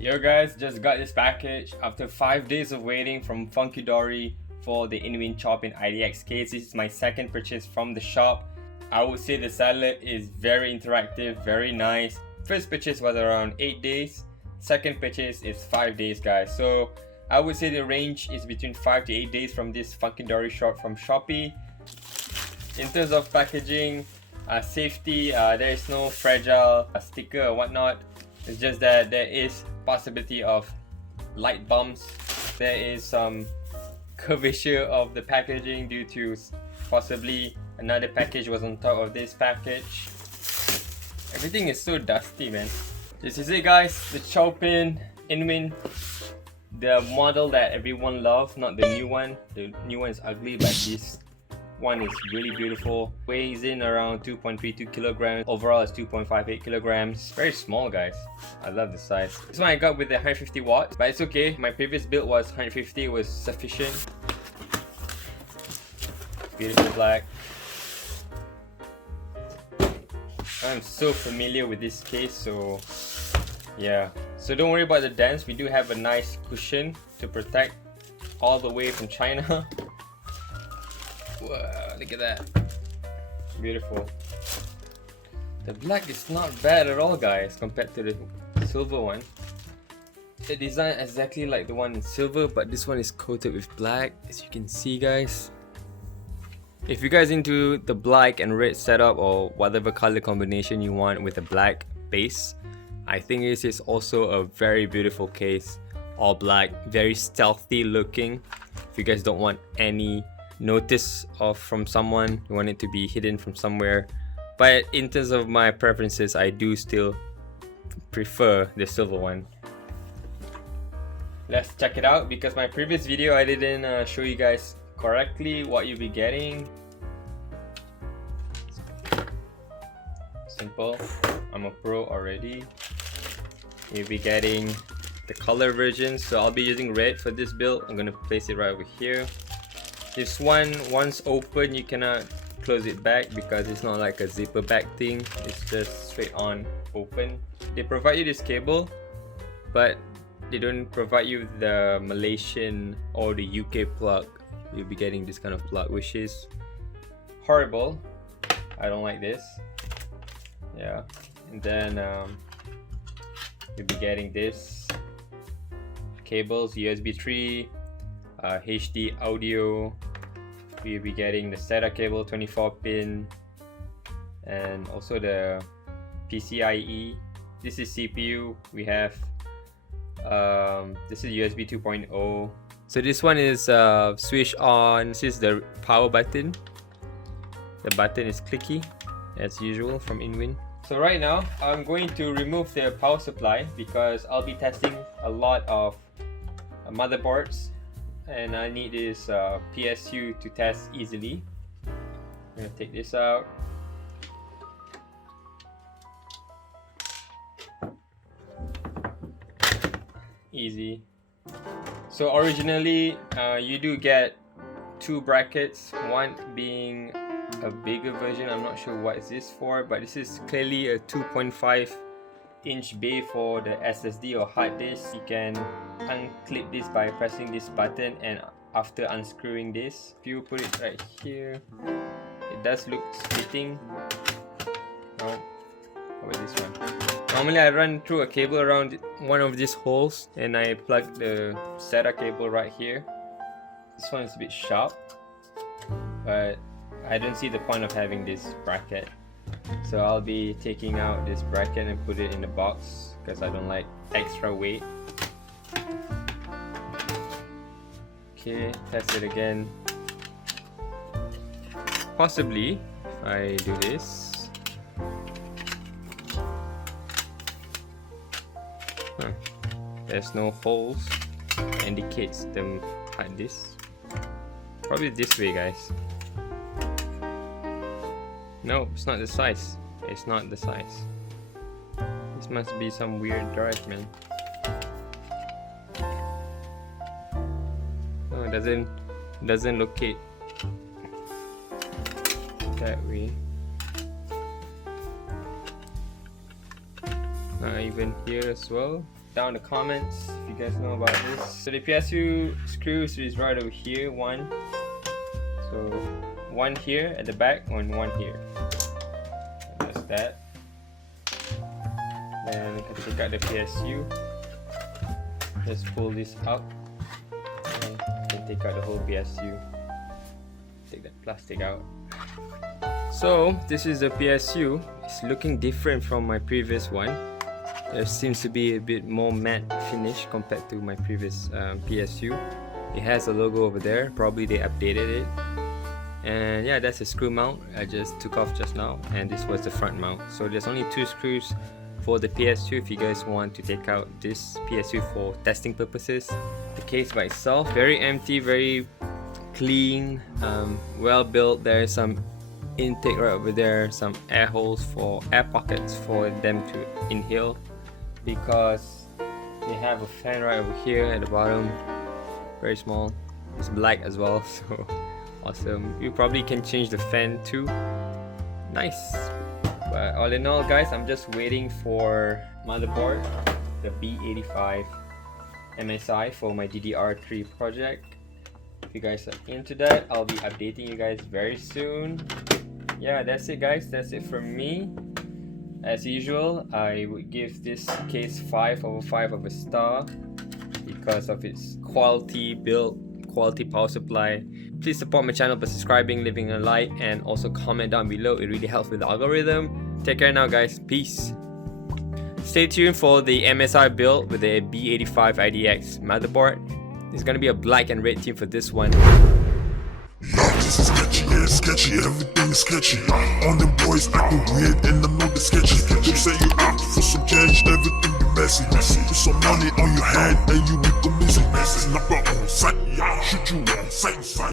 Yo guys, just got this package after 5 days of waiting from Funky Dory for the Inwin Chopin IDX case. This is my second purchase from the shop. I would say the salad is very interactive, very nice. First purchase was around 8 days. Second purchase is 5 days, guys. So I would say the range is between 5 to 8 days from this Funky Dory shop from Shopee. In terms of packaging, safety, there is no fragile sticker or whatnot. It's just that there is possibility of light bumps. There is some curvature of the packaging due to possibly another package was on top of this package. Everything is so dusty, man. This is it, guys. The Chopin Inwin, the model that everyone loves, not the new one. The new one is ugly, but this one is really beautiful. Weighs in around 2.32 kilograms. Overall it's 2.58 kilograms. Very small, guys. I love the size. This one I got with the 150 watts, but it's okay. My previous build was 150, it was sufficient. Beautiful black. I'm so familiar with this case, so yeah. So don't worry about the dents. We do have a nice cushion to protect all the way from China. Wow, look at that. Beautiful. The black is not bad at all, guys, compared to the silver one. The design is exactly like the one in silver, but this one is coated with black, as you can see, guys. If you guys into the black and red setup or whatever color combination you want with a black base, I think this is also a very beautiful case. All black, very stealthy looking. If you guys don't want any notice of from someone, you want it to be hidden from somewhere. But in terms of my preferences, I do still prefer the silver one. Let's check it out, because my previous video I didn't show you guys correctly what you'll be getting. Simple. I'm a pro already. You'll be getting the color version, so I'll be using red for this build. I'm gonna place it right over here. This one, once open, you cannot close it back because it's not like a zipper back thing. It's just straight on open. They provide you this cable, but they don't provide you the Malaysian or the UK plug. You'll be getting this kind of plug, which is horrible. I don't like this. Yeah, and then you'll be getting this cables, USB 3, HD audio. We'll be getting the SATA cable, 24 pin, and also the PCIe. This is CPU. We have this is USB 2.0. So this one is switch on. This is the power button. The button is clicky as usual from Inwin. So right now I'm going to remove the power supply because I'll be testing a lot of motherboards, and I need this PSU to test easily. I'm gonna take this out. Easy. So originally you do get two brackets, one being a bigger version. I'm not sure what is this for, but this is clearly a 2.5-inch bay for the SSD or hard disk. You can unclip this by pressing this button, and after unscrewing this, if you put it right here, it does look fitting. No, how about this one? Normally I run through a cable around one of these holes, and I plug the SATA cable right here. This one is a bit sharp, but I don't see the point of having this bracket. So I'll be taking out this bracket and put it in the box because I don't like extra weight. Okay, test it again. Possibly, if I do this. There's no holes. Indicates the hard disk. Probably this way, guys. No, it's not the size. It's not the size. This must be some weird drive, man. No, it doesn't locate that way. Not even here as well. down in the comments if you guys know about this. So the PSU screws is right over here, one. So one here at the back and one here. That's that. Then I take out the PSU. Just pull this up and then take out the whole PSU. Take that plastic out. So this is the PSU. It's looking different from my previous one. There seems to be a bit more matte finish compared to my previous PSU. It has a logo over there. Probably they updated it. And yeah, that's a screw mount I just took off just now, and this was the front mount. So there's only 2 screws for the PSU if you guys want to take out this PSU for testing purposes. The case by itself, very empty, very clean, well built. There's some intake right over there, some air holes for air pockets for them to inhale, because they have a fan right over here at the bottom, very small. It's black as well, so awesome. You probably can change the fan too. Nice. But all in all, guys, I'm just waiting for motherboard, the B85 MSI for my DDR3 project. If you guys are into that, I'll be updating you guys very soon. Yeah, that's it, guys. That's it from me. As usual, I would give this case 5 over 5 of a star because of its quality build, quality power supply. Please support my channel by subscribing, leaving a like, and also comment down below. It really helps with the algorithm. Take care now, guys. Peace. Stay tuned for the MSI build with the B85 IDX motherboard. There's gonna be a black and red team for this one. This is sketchy, yeah, sketchy, everything is sketchy. On them boys acting weird and I know the sketchy. You say you out for some cash, everything be messy. Put some money on your head and you become busy. Snap on sight, shoot you on sight.